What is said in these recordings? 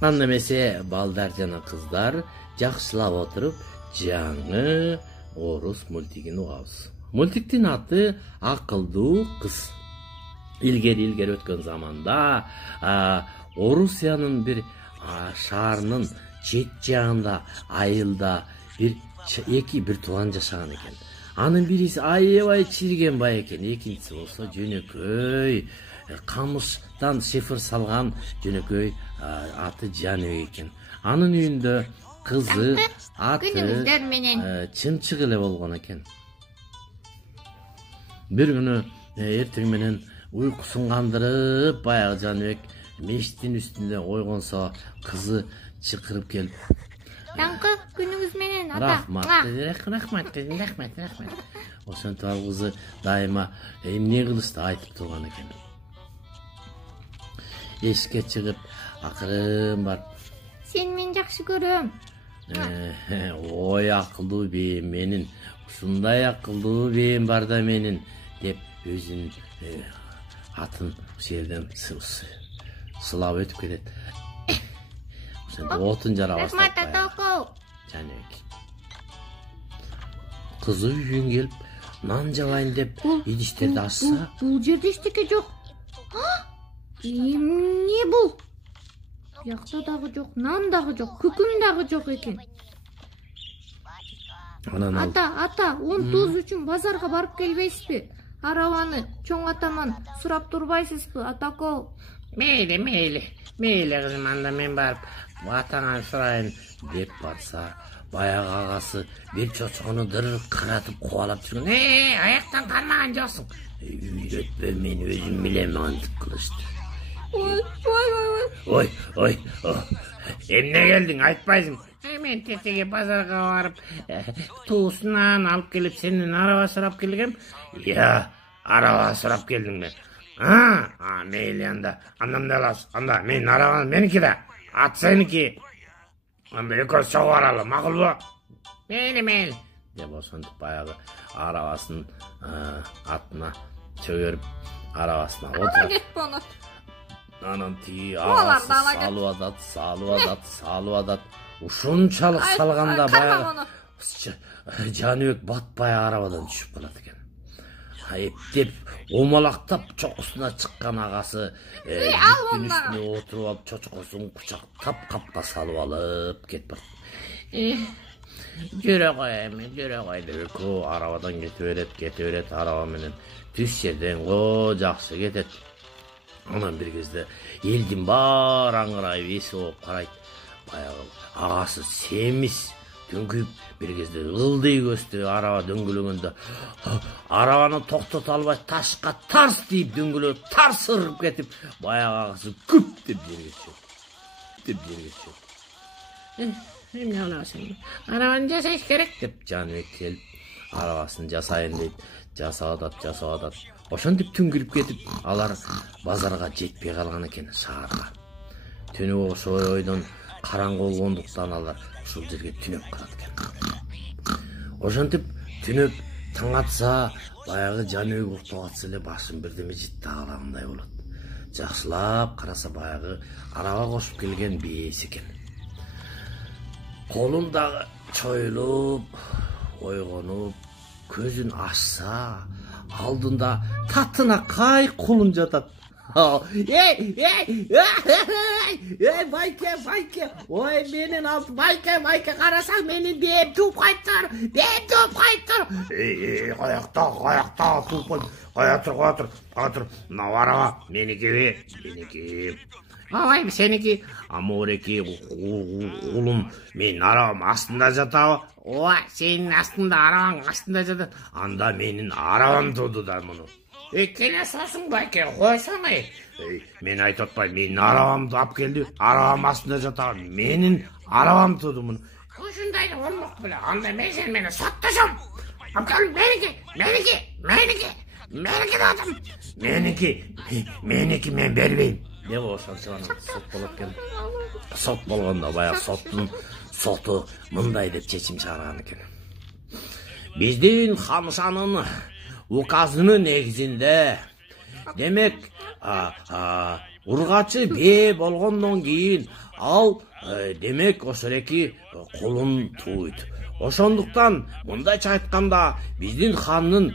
Анда эмесе балдар жана кыздар жакшылап отуруп жаңы орус мультигин угабыз. Мультиктин аты Акылдуу кыз. Илгери өткөн заманда Орусиянын бир шаарынын чет жагында айылда бир тууган жашаган экен. Анын бириси аябай чирген бай экен, экинчиси болсо жөнөкөй камыштан шифр салган жөнөкөй аты Жаныбек экен. Анын үйүндө кызы аты Чынчык эле болгон экен. Бир күнү эртең менен уйкусун кандырып баягы Жаныбек мештин үстүндө ойгонсо кызы чакырып келип: Даңкы күнүңүз менен ата. Рахмат. Ошентип ал кызы дайыма эмне кылышты айтып турган экен. Эшикке чыгып, акырын барып: Сени мен жакшы көрөм. Ой, акылдуу бейим менин, ушундай акылдуу бейим бар да менин, деп өзүнүн атын ушул жерден сылап өтүп кетет. Ошентип отун жара баштайт. Рахмат ата. Жаныбек кызы үйүнгө келип нан жабайын деп идиштерди ачса, бул жерде эчтеке жок. Эмне бул? Бuyakta дагы жок, нан дагы жок, күкүм дагы жок экен. Ата, 19 үчүн базарга барып келбейсизби? Арабаны чоң атаман сурап турбайсызбы, атако? Мейли кызым, анда мен барып атаңан сурайын деп барса, баягы агасы бир чочкону дыр каратып кубалап жүргөн. Аяктан кармаган жоксуң. Үйрөтпө, мен өзүм билем антип кылышты. Ой, эмне келдиң, айтпайсың? Мен тетеге базарга барып, туусунан алып келип сенин араба сурап келгем. Араба сурап келдиң мен. Мейли, анда аласыз. Анда менин арабам меники да, ат сеники. Анда экөөбүз чогуу баралы, макулбу? Мейли. Деп ошентип баягы арабасын атына чөгөрүп, арабасына отуруп. Анан тиги агасы салып атат. Ушунчалык салганда баягы Жаныбек батпай арабадан түшүп калат экен. Эптеп омалактап чокусуна чыккан агасы жүктүн үстүнө отуруп алып чочкосун кучактап капка салып алып кетип барат. Жүрө кой деп экөө арабадан кете берет араба менен. Түз жерден жакшы кетет. Анан бир кезде элдин баары аңырайып эси болуп карайт. Баягы агасы семиз дөңкүйүп, бир кезде ылдый көздө араба дөңгөлөгөндө арабаны токтото албай ташка тарс тийип дөңгөлөп тарс ырып кетип, баягы агасы күп деп жерге түшөт. Эмне кыласың? Арабаны жасаш керек деп Жаныбек келип арабасын жасайын дейт. Жасап атат. Ошентип түн кирип кетип, алар базарга жетпей калган экен, шаарга. Түнү ошо ойдон караңгы болгондуктан алар ушул жерге түнөп калат экен. Ошентип түнөп таң атса, баягы Жаныбек уктап атса эле башын бирдеме жыттагалагандай болот. Жакшылап караса, баягы араба кошуп келген бээси экен. Колун дагы чоюлуп, ойгонуп, көзүн ачса, алдында татынакай кулун жатат. Байке, ой менин алты, байке, карасаң менин бээм тууп кайттыр. Каякта, тууп койду. Кая тур, мына арава меники. Ай, сеники, амореки, улум, менин арабам астында жатабы? Ой, сенин астында, арабаң астында жатат. Анда менин арабам тууду да муну. Келе салсың байке, койсаң мен айтып атпайм, менин арабамды алып келди, арабам астында жатабы, менин арабам тууду муну. Ушундай болмок беле, анда мен сени менен соттошом. Меники мен бербейм. Деп ошончо сот болот экен. Сот болгондо баягы соттун соту мындай деп чечим чыгарган экен. Биздин Хамшанын указынын негизинде демек Ургачы бээ болгондон кийин ал демек ошол эки кулун тууйт. Ошондуктан мындайча айтканда биздин хандын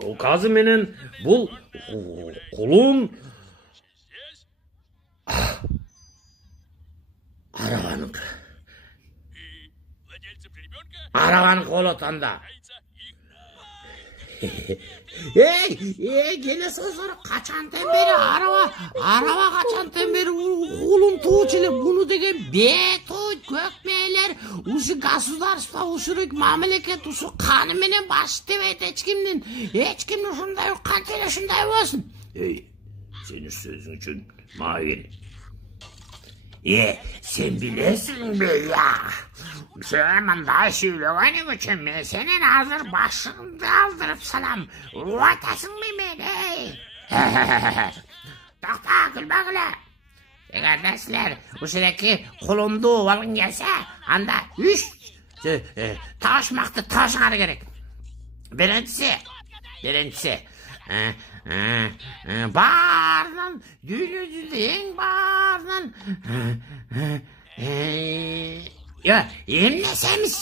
указы менен бул кулун араганыкы болот анда. Келесиңер качантан бери араба качантан бери кулун туучу эле буну деген бетойт көкмейлер ушу государство ушурик мамлекет ушу каны менен баш тебейт эч кимдин ушундай канча эле ушундай болсун. Сенин сөзүң үчүн мага sen bilesin be ya. Sen mınday söylөгөнүң үчүн мен сенин азыр башыңды алдырып салам. Уатасың мени. Такта күлбөгүлө. Эгерде силер ушуреки кулумду алгың келсе, анда 3 ташмакты ташыңар керек. Биринчиси баарынан дүйнө жүзүндө эң баарынан эмнесемиз?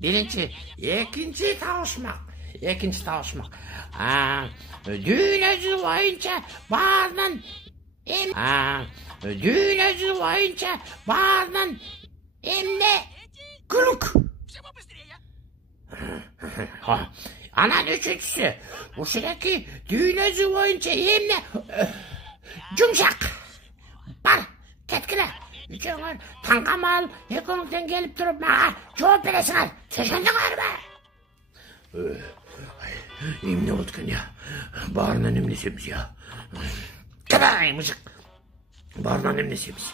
Биринчи, экинчи табышмак. Дүйнө жүзү боюнча баарынан эмне күлүк. Анан үчүнчүсү, ушуреки дүйнө жүзү боюнча эмне жумшак. Бар, кеткиле. Үчөөңөр таңкамал экөөңүздөн келип туруп мага жооп бересиңер. Түшүндүңөрбү? Эмне болду экен я? Баарынан эмнесемиз я? Кабай мужик. Баарынан эмнесемиз?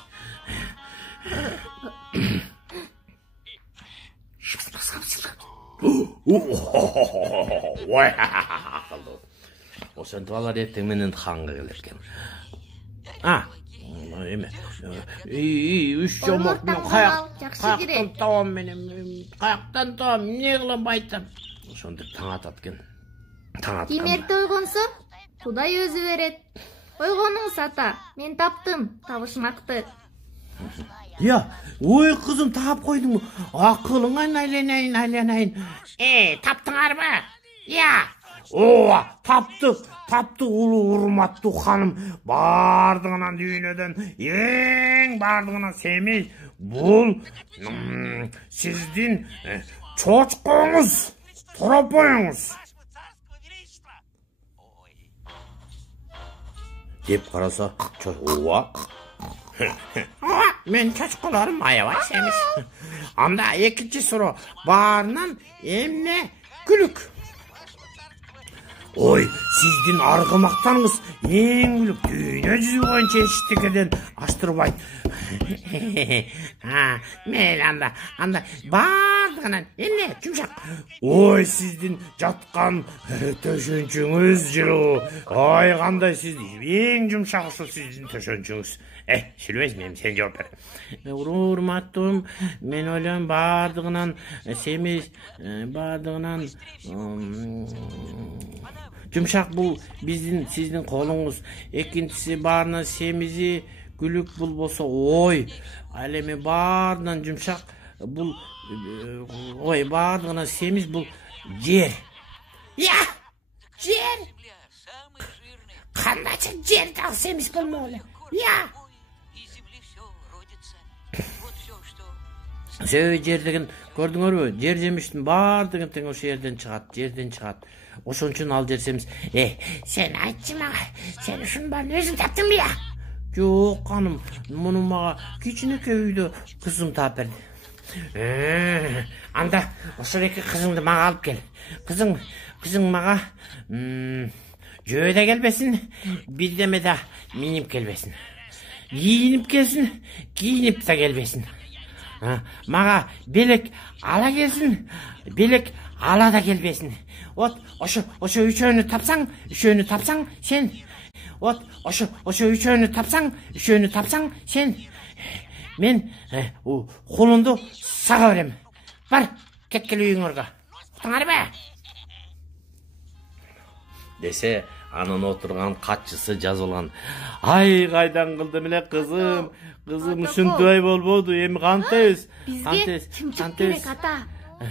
Ошентип алар эртең менен ханга келет экен. Эме. 3 жомок мен каяктан табам менен. Каяктан табам, эмне кылам айтам. Ошондо таң атат экен. Кимерти ойгонсо, Кудай өзү берет. Ойгонуңуз ата, мен таптым табышмакты. Ой кызым таап койдуңбу? Акылыңан айланайын. Таптыңарбы? Ооба, таптык улуу урматтуу ханым. Бардыгынан дүйнөдөн эң бардыгынан семиз бул сиздин чочкоңуз, торопоюңуз. Деп караса, ооба. Мен чочколорум аябай семиз. Анда экинчи суроо, баарынан эмне күлүк? Ой, сиздин аргымактарыңыз эң күлүк, дүйнө жүзү боюнча эчтекеден аштырбайт. Мейли анда бардыгынан эмне жумшак? Ой, сиздин жаткан төшөнчүңүз жылуу. Ой, кандай сиздин эң жумшак ушул сиздин төшөнчүңүз. Сүйлөбөйсүң, мен сен жооп бер. Урматтуум, мен ойлойм бардыгынан семиз, бардыгынан жумшак бул сиздин колуңуз. Экинчиси баарынан семизи күлүк бул болсо, ой, ал эми баарынан жумшак бул, ой, бардыгынан семиз бул жер. Жер. Кандайча жер дагы семиз болмок эле. Жер деген көрдүңөрбү? Жер жемиштин бардыгы тең ошол жерден чыгат. Ошон үчүн ал жер семиз. Сен айтчы мага, сен ушунун баарын өзүң таптыңбы я? Жок каным, муну мага кичинекей үйдө кызым таап берди. Анда ошол эки кызыңды мага алып кел. Кызың мага жөөдө келбесин, бирдеме да минип келбесин. Кийинип келсин, кийинип да келбесин. Мага белек ала келсин, белек ала да келбесин. Вот ошо үчөөнү тапсаң сен. Вот ошо үчөөнү тапсаң сен. Мен кулунду сага берем. Бар, кеткиле үйүңөргө. Уктуңарбы? Десе, Анын отурган катчысы жазылган. Ай кайдан кылдым эле кызым. Кызым ушундай болбоду. Эми кантебиз? Бизге чымчык керек ата.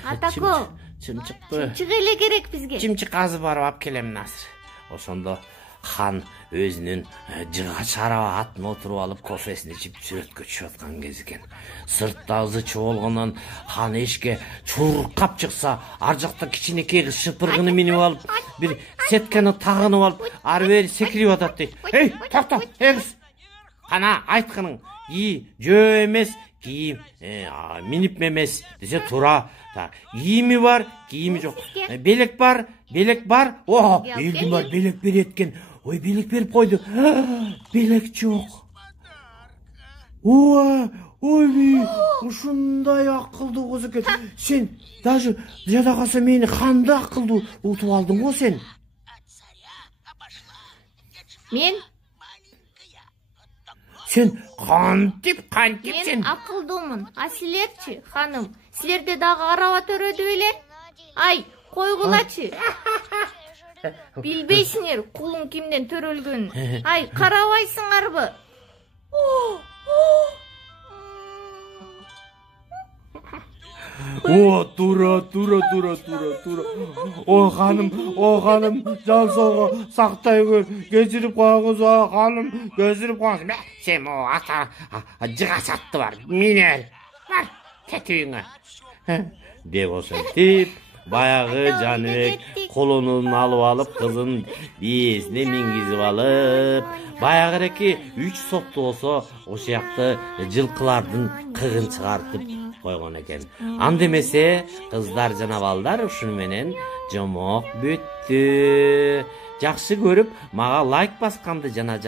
Атако. Чымчыкпы? Чымчык эле керек бизге. Чымчык азыр барып алып келем азыр. Ошондо хан өзүнүн жыгач араба атына отуруп алып кофесин ичип сүрөткө чыгып аткан кез экен. Сыртта ызы чогулгондон хан эшикке чуркап чыкса, ар жакта кичинекей кыз шыпыргыны минип алып, бир сетканы тагынып алып, ары бери секирип атат дейт. Эй, токто, кыз. Кана айтканың, жөө эмес, кийим минип эмес десе туура. Кийими бар, кийими жок. Белек бар, белек бар. О, элдин бар, белек берет экен. Ой, белек берип койду. Белек жок. Ой, ушундай акылдуу кыз экен. Сен даже жада калса мени ханды акылдуу утуп алдың го сен. Мен Сен кантип сен? Мен акылдуумун. А силерчи, ханым? Силерде дагы араба төрөдү беле? Ай, койгулачы. Билбейсиңер кулуң кимден төрөлгөнүн. Ай, карабайсыңарбы? О, тура. О, ханым, жалсоого сактай көр. Кечирип коюңуз, ханым, кечирип коюңуз. Сен о ата жыгач атты бар. Минел. Бар, кетиңе. Деп ошентип, баягы Жаныбек колунун алып кызын бийесине мингизип алып, баягыреки 3 сотту болсо, ошоякты жылкылардын кыгын чыгартып койгон экен. Анда эмесе кыздар жана балдар ушуну менен жомок бүттү. Жакшы көрүп, мага лайк басканды жана